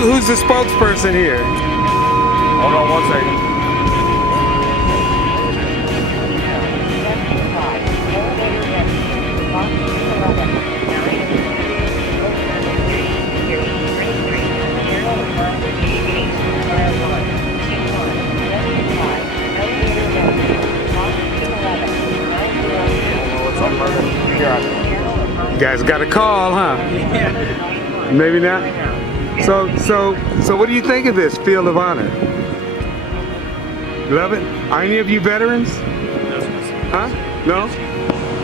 who's the spokesperson here? Hold on one second. You guys got a call, huh? Maybe not. So what do you think of this Field of Honor? Love it? Are any of you veterans? Huh? No?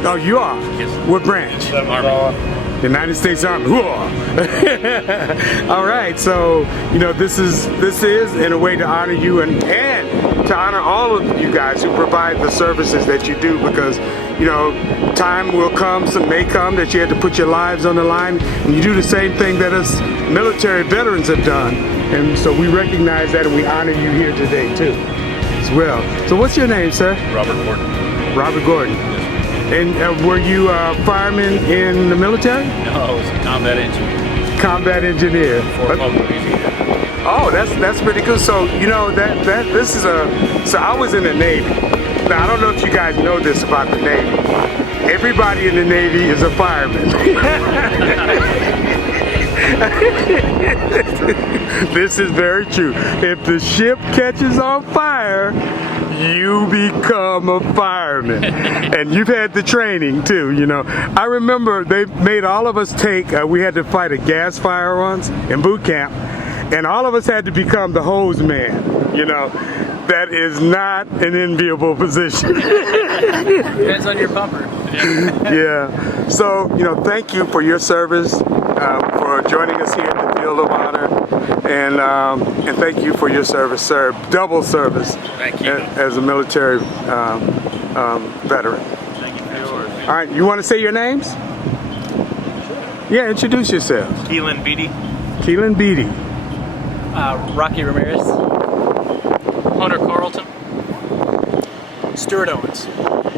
Oh, you are? Yes. What branch? Army. United States Army. All right, so you know this is in a way to honor you and to honor all of you guys who provide the services that you do, because you know time will come, some may come that you had to put your lives on the line, and you do the same thing that us military veterans have done, and so we recognize that and we honor you here today too as well. So what's your name, sir? Robert Gordon. Robert Gordon. And were you a fireman in the military? No, I was a combat engineer. Combat engineer. Oh, that's pretty cool. So you know that this is so I was in the Navy. Now I don't know if you guys know this about the Navy. Everybody in the Navy is a fireman. This is very true. If the ship catches on fire, you become a fireman. And you've had the training too, you know. I remember they made all of us take, we had to fight a gas fire once in boot camp, and all of us had to become the hose man, you know. That is not an enviable position. Depends on your bumper. Yeah. So, you know, thank you for your service, for joining us here at the Field of Honor, and thank you for your service, sir. Double service. Thank you. As a military veteran. Thank you for yours. All right, you want to say your names? Yeah, introduce yourself. Keelan Beatty. Keelan Beatty. Rocky Ramirez. Hunter Carlton. Stuart Owens.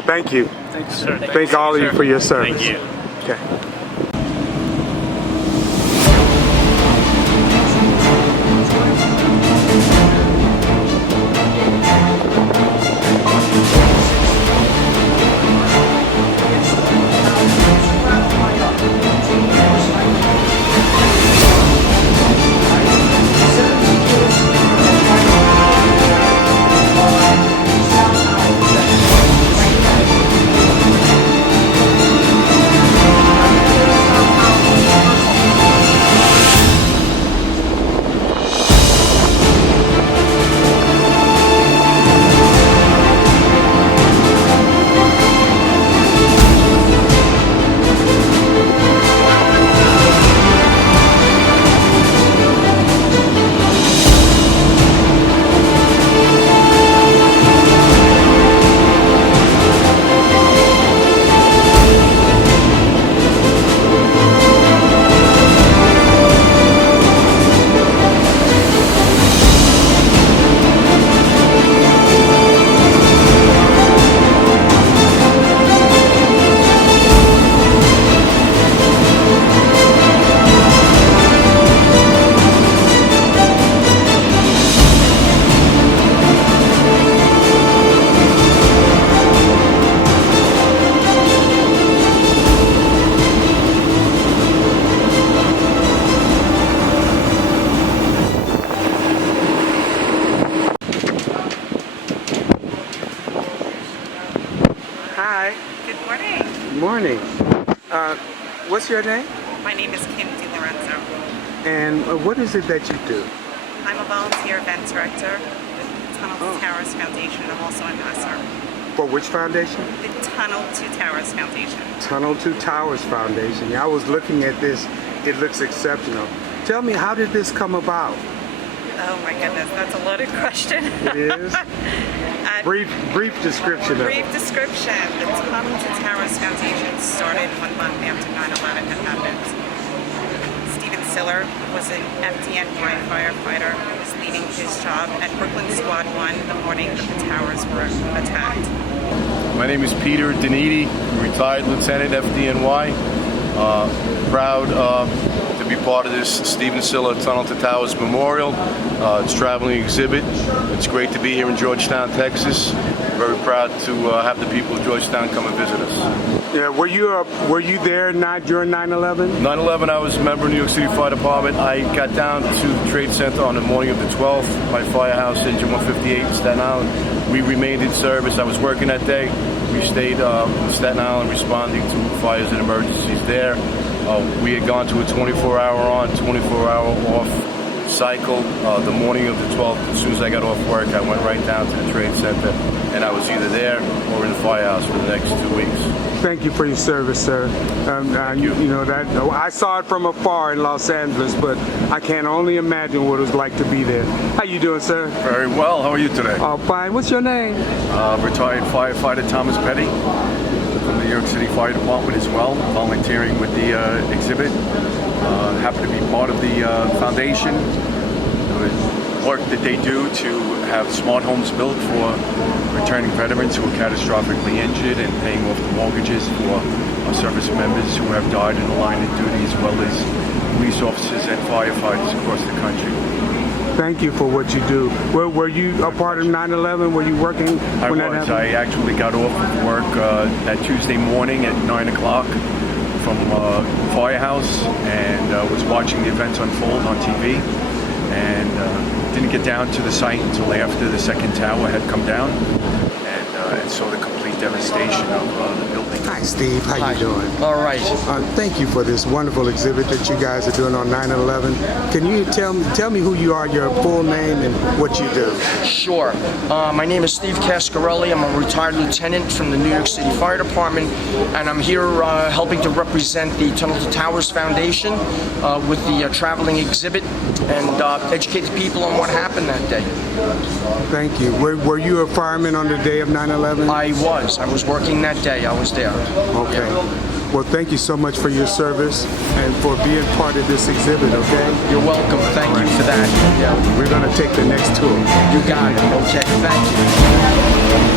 Thank you. Thank you, sir. Thank all of you for your service. Thank you. Okay. Hi. Good morning. Good morning. What's your name? My name is Kim DiLorenzo. And what is it that you do? I'm a volunteer event director with the Tunnel to Towers Foundation. I'm also an ambassador. For which foundation? The Tunnel to Towers Foundation. Tunnel to Towers Foundation. Yeah, I was looking at this. It looks exceptional. Tell me, how did this come about? Oh my goodness, that's a loaded question. It is? Brief description of it. Brief description. The Tunnel to Towers Foundation started 1 month after 9/11 had happened. Stephen Siller was an FDNY firefighter who was leading his job at Brooklyn Squad 1 the morning that the towers were attacked. My name is Peter Diniti, retired Lieutenant FDNY. Proud to be part of this Stephen Siller Tunnel to Towers Memorial. It's a traveling exhibit. It's great to be here in Georgetown, Texas. Very proud to have the people of Georgetown come and visit us. Yeah, were you there during 9/11? 9/11, I was a member of New York City Fire Department. I got down to the Trade Center on the morning of the 12th, my firehouse, engine 158 in Staten Island. We remained in service. I was working that day. We stayed in Staten Island responding to fires and emergencies there. We had gone to a 24-hour on, 24-hour off cycle. The morning of the 12th, as soon as I got off work, I went right down to the Trade Center, and I was either there or in the firehouse for the next 2 weeks. Thank you for your service, sir. You know that I saw it from afar in Los Angeles, but I can only imagine what it was like to be there. How you doing, sir? Very well. How are you today? Oh, fine. What's your name? Retired firefighter Thomas Petty from the New York City Fire Department as well, volunteering with the exhibit. Happen to be part of the foundation. The work that they do to have smart homes built for returning veterans who are catastrophically injured and paying off the mortgages for our service members who have died in the line of duty, as well as police officers and firefighters across the country. Thank you for what you do. Were you a part of 9/11? Were you working when that happened? I actually got off of work that Tuesday morning at 9 o'clock from firehouse and was watching the events unfold on TV, and didn't get down to the site until after the second tower had come down, and saw the complete devastation of the building. Hi, Steve. How you doing? All right. Thank you for this wonderful exhibit that you guys are doing on 9/11. Can you tell me who you are, your full name, and what you do? Sure. My name is Steve Cascarelli. I'm a retired lieutenant from the New York City Fire Department, and I'm here helping to represent the Tunnel to Towers Foundation with the traveling exhibit and educate the people on what happened that day. Thank you. Were you a fireman on the day of 9/11? I was working that day. I was there. Okay. Well, thank you so much for your service and for being part of this exhibit, okay? You're welcome. Thank you for that. Yeah, we're going to take the next tour. You got it. Okay. Thank you.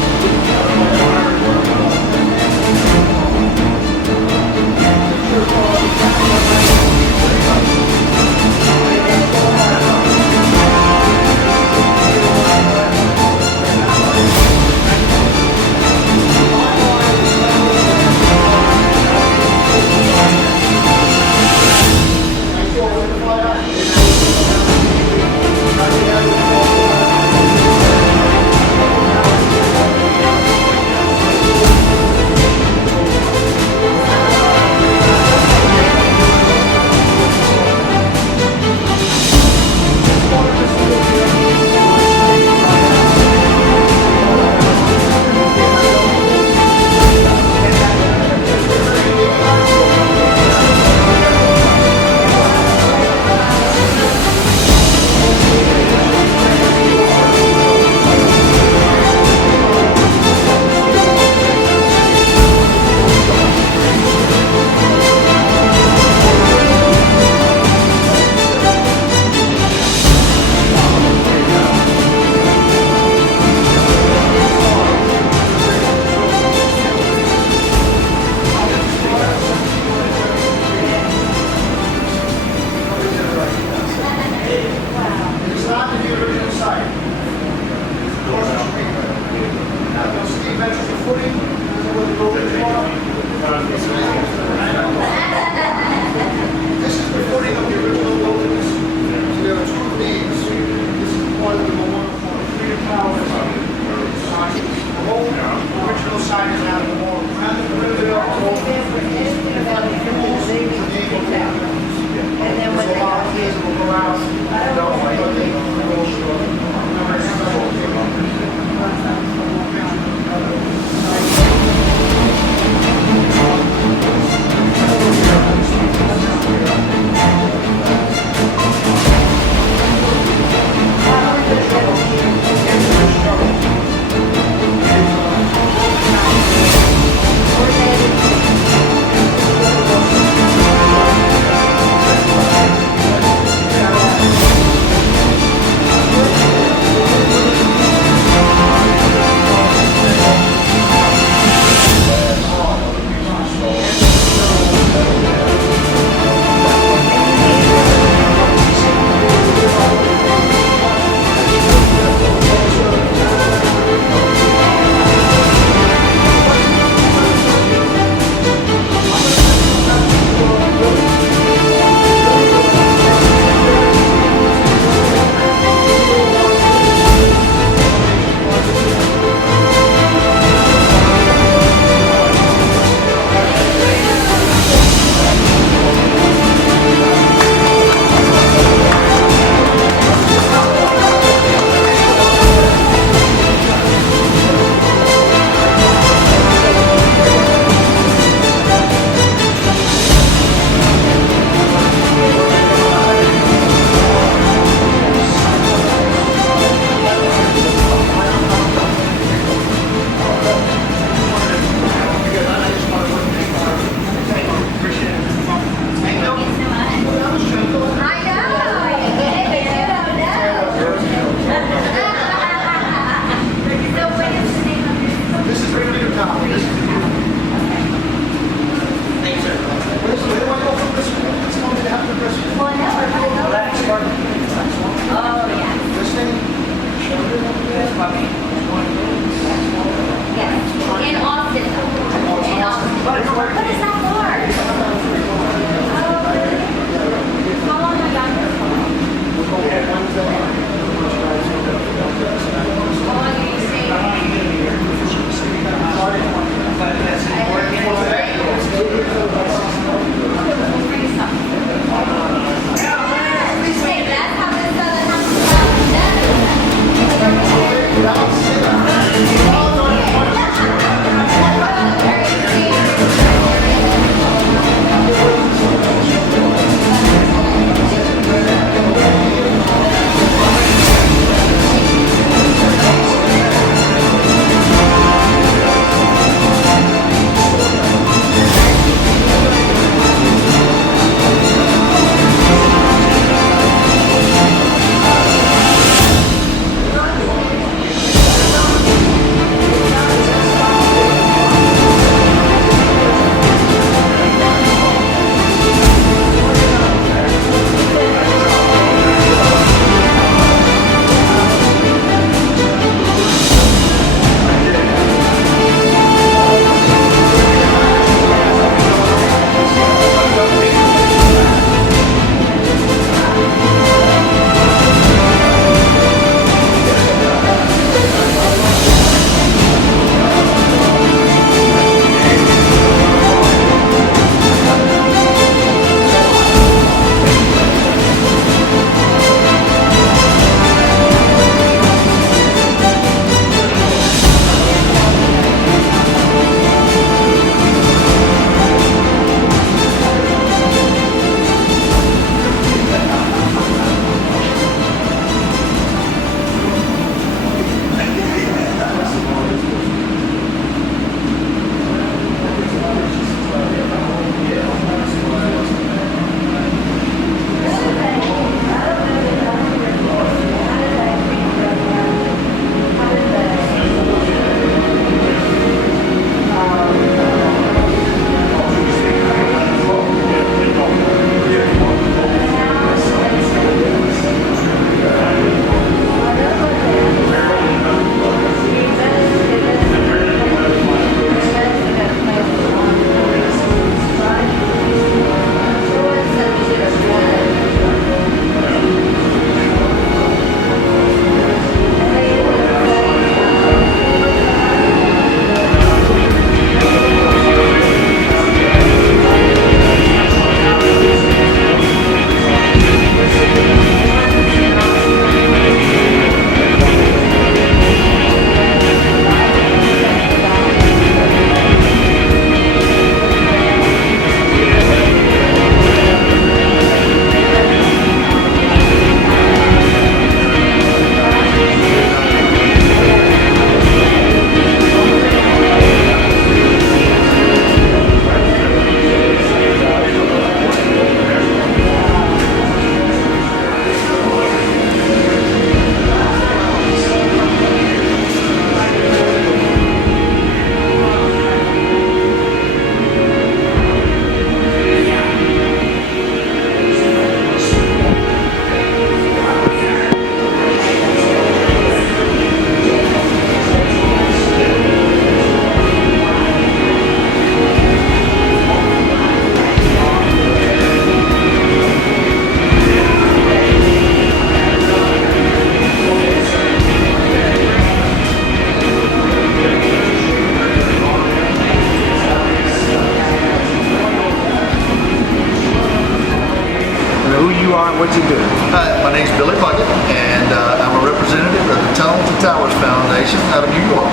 what you do. Hi, my name's Billy Puckett, and I'm a representative of the Tunnel to Towers Foundation out of New York.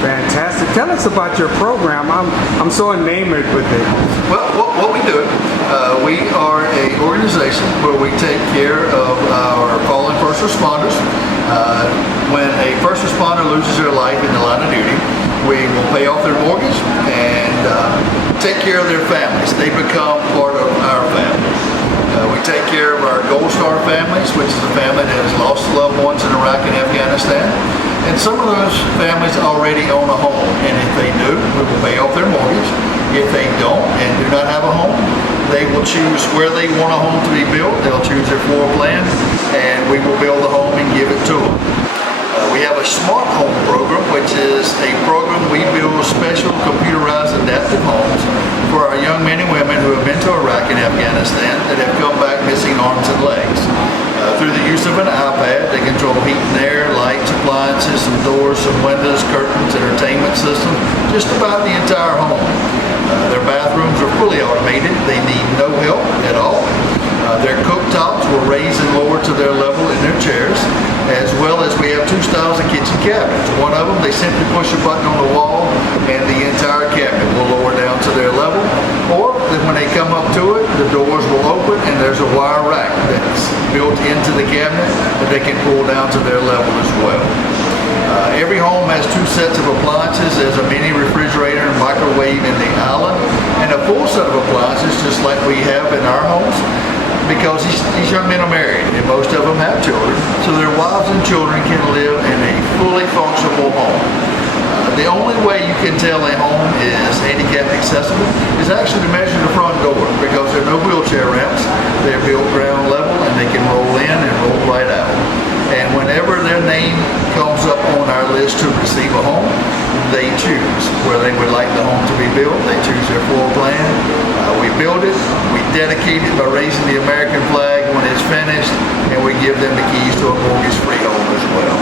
Fantastic. Tell us about your program. I'm so enamored with it. Well, what we do, we are an organization where we take care of our fallen first responders. When a first responder loses their life in the line of duty, we will pay off their mortgage and take care of their families. They become part of our family. We take care of our Gold Star families, which is a family that has lost loved ones in Iraq and Afghanistan. And some of those families already own a home, and if they do, we will pay off their mortgage. If they don't and do not have a home, they will choose where they want a home to be built. They'll choose their floor plan, and we will build the home and give it to them. We have a smart home program, which is a program we build special computerized adaptive homes for our young men and women who have been to Iraq and Afghanistan that have come back missing arms and legs. Through the use of an iPad, they control heat and air, lights, appliances, some doors, some windows, curtains, entertainment system, just about the entire home. Their bathrooms are fully automated. They need no help at all. Their cooktops will raise and lower to their level in their chairs, as well as we have two styles of kitchen cabinets. One of them, they simply push a button on the wall and the entire cabinet will lower down to their level. Or when they come up to it, the doors will open and there's a wire rack that's built into the cabinet that they can pull down to their level as well. Every home has two sets of appliances. There's a mini refrigerator and microwave in the island, and a full set of appliances just like we have in our homes, because these young men are married and most of them have children, so their wives and children can live in a fully functional home. The only way you can tell a home is handicap accessible is actually to measure the front door, because there are no wheelchair ramps. They're built ground level and they can roll in and roll right out. And whenever their name comes up on our list to receive a home, they choose where they would like the home to be built. They choose their floor plan. We build it, we dedicate it by raising the American flag when it's finished, and we give them the keys to a mortgage-free home as well.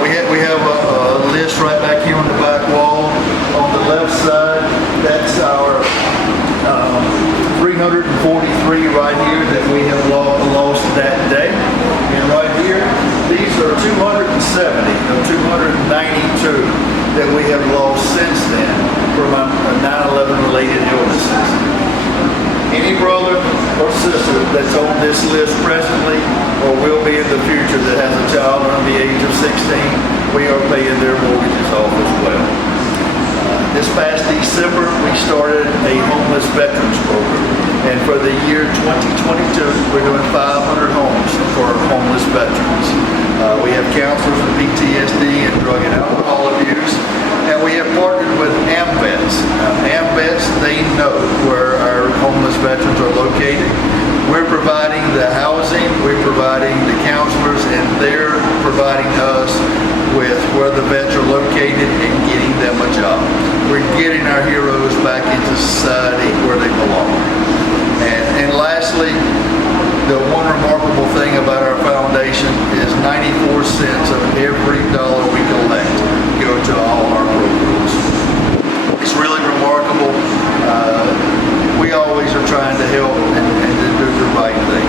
We have a list right back here on the back wall. On the left side, that's our 343 right here that we have lost that day. And right here, these are 270 of 292 that we have lost since then from 9/11 related illnesses. Any brother or sister that's on this list presently or will be in the future that has a child under the age of 16, we are paying their mortgages off as well. This past December, we started a homeless veterans program, and for the year 2022, we're doing 500 homes for homeless veterans. We have counselors with PTSD and drug and alcohol abuse, and we have partnered with AVAFest. AVAFest, they know where our homeless veterans are located. We're providing the housing, we're providing the counselors, and they're providing us with where the vets are located and getting them a job. We're getting our heroes back into society where they belong. And lastly, the one remarkable thing about our foundation is 94 cents of every dollar we collect go to all our programs. It's really remarkable. We always are trying to help and to do the right thing.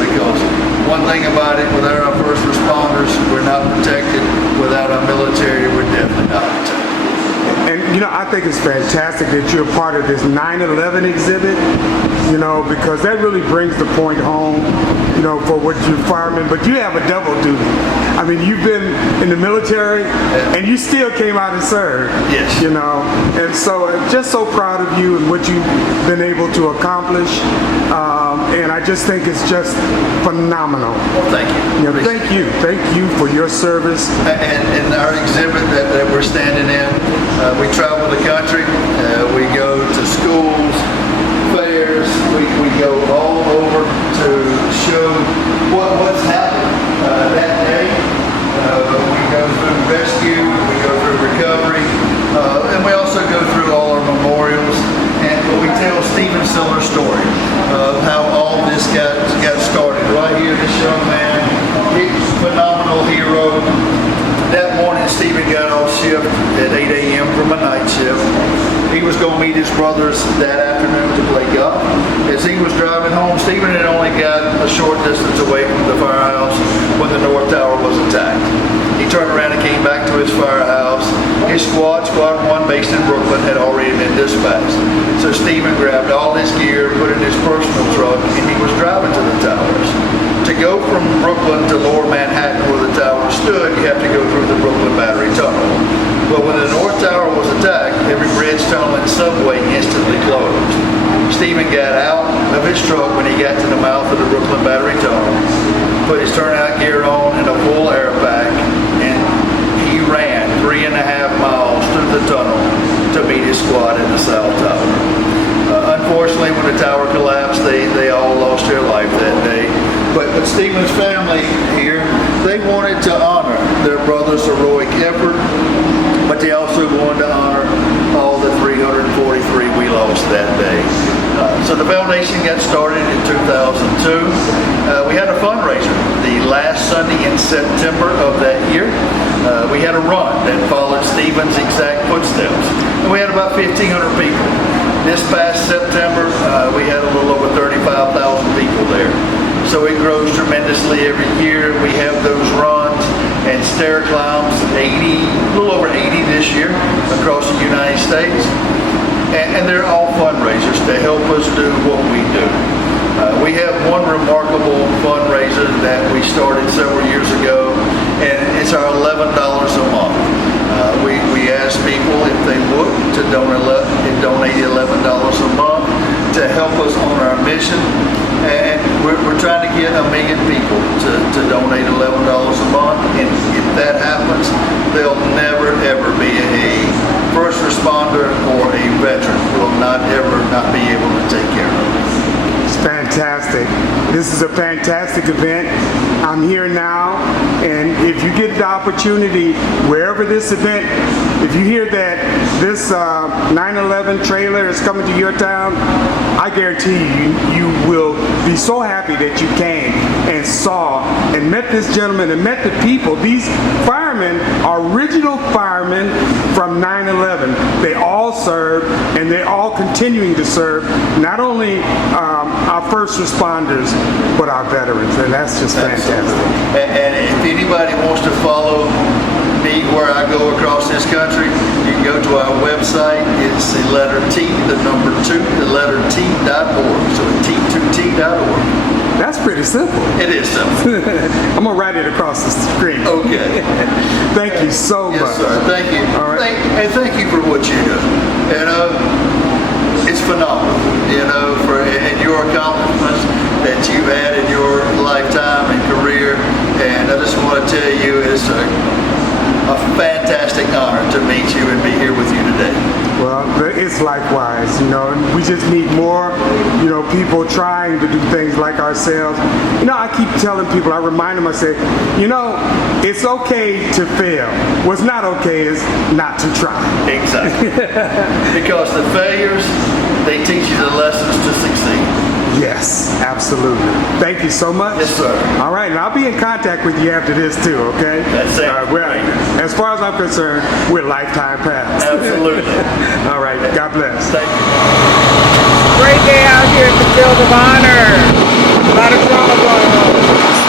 Because one thing about it, without our first responders, we're not protected. Without our military, we're definitely not protected. And you know, I think it's fantastic that you're part of this 9/11 exhibit, you know, because that really brings the point home, you know, for what you're firemen, but you have a double duty. I mean, you've been in the military and you still came out and served. Yes. You know, and so just so proud of you and what you've been able to accomplish. And I just think it's just phenomenal. Well, thank you. You know, thank you for your service. And our exhibit that we're standing in, we travel the country, we go to schools, fairs, we go all over to show what's happened that day. We go through rescue, we go through recovery, and we also go through all our memorials, and we tell Stephen Siller's story of how all this got started. Right here, this young man, he's a phenomenal hero. That morning, Stephen got off shift at 8 a.m. from a night shift. meet his brothers that afternoon to play golf. As he was driving home, Stephen had only got a short distance away from the firehouse when the North Tower was attacked. He turned around and came back to his firehouse. His squad 1 based in Brooklyn, had already been dispatched. So Stephen grabbed all his gear, put it in his personal truck, and he was driving to the towers. To go from Brooklyn to Lower Manhattan where the tower stood, you have to go through the Brooklyn Battery Tunnel. Well, when the North Tower was attacked, every bridge, tunnel, and subway instantly closed. Stephen got out of his truck when he got to the mouth of the Brooklyn Battery Tunnel, put his turnout gear on and a full air pack, and he ran 3.5 miles through the tunnel to meet his squad in the South Tower. Unfortunately, when the tower collapsed, they all lost their life that day. But Stephen's family here, they wanted to honor their brother's heroic effort, but they also wanted to honor all the 343 we lost that day. So the foundation got started in 2002. We had a fundraiser the last Sunday in September of that year. We had a run that followed Stephen's exact footsteps. And we had about 1,500 people. This past September, we had a little over 35,000 people there. So it grows tremendously every year. We have those runs and stair climbs, a little over 80 this year across the United States. And they're all fundraisers to help us do what we do. We have one remarkable fundraiser that we started several years ago, and it's our $11 a month. We ask people if they would to donate $11 a month to help us on our mission. And we're trying to get 1 million people to donate $11 a month. And if that happens, there'll never ever be a first responder or a veteran who will not be able to take care of it. It's fantastic. This is a fantastic event. I'm here now, and if you get the opportunity, wherever this event, if you hear that this 9/11 trailer is coming to your town, I guarantee you will be so happy that you came and saw and met this gentleman and met the people. These firemen are original firemen from 9/11. They all served, and they're all continuing to serve, not only our first responders, but our veterans, and that's just fantastic. And if anybody wants to follow me where I go across this country, you can go to our website. It's the letter T, the number 2, the letter T.org. So T2T.org. That's pretty simple. It is simple. I'm gonna write it across the screen. Okay. Thank you so much. Yes, sir. Thank you. All right. And thank you for what you do. It's phenomenal, and your accomplishments that you've had in your lifetime and career. And I just want to tell you, it's a fantastic honor to meet you and be here with you today. Well, it's likewise, we just need more, people trying to do things like ourselves. I keep telling people, I remind them, I say, it's okay to fail. What's not okay is not to try. Exactly. Because the failures, they teach you the lessons to succeed. Yes, absolutely. Thank you so much. Yes, sir. All right, and I'll be in contact with you after this too, okay? That sounds great. As far as I'm concerned, we're lifetime pals. Absolutely. All right, God bless. Thank you. Great day out here at the Field of Honor. A lot of drama going on.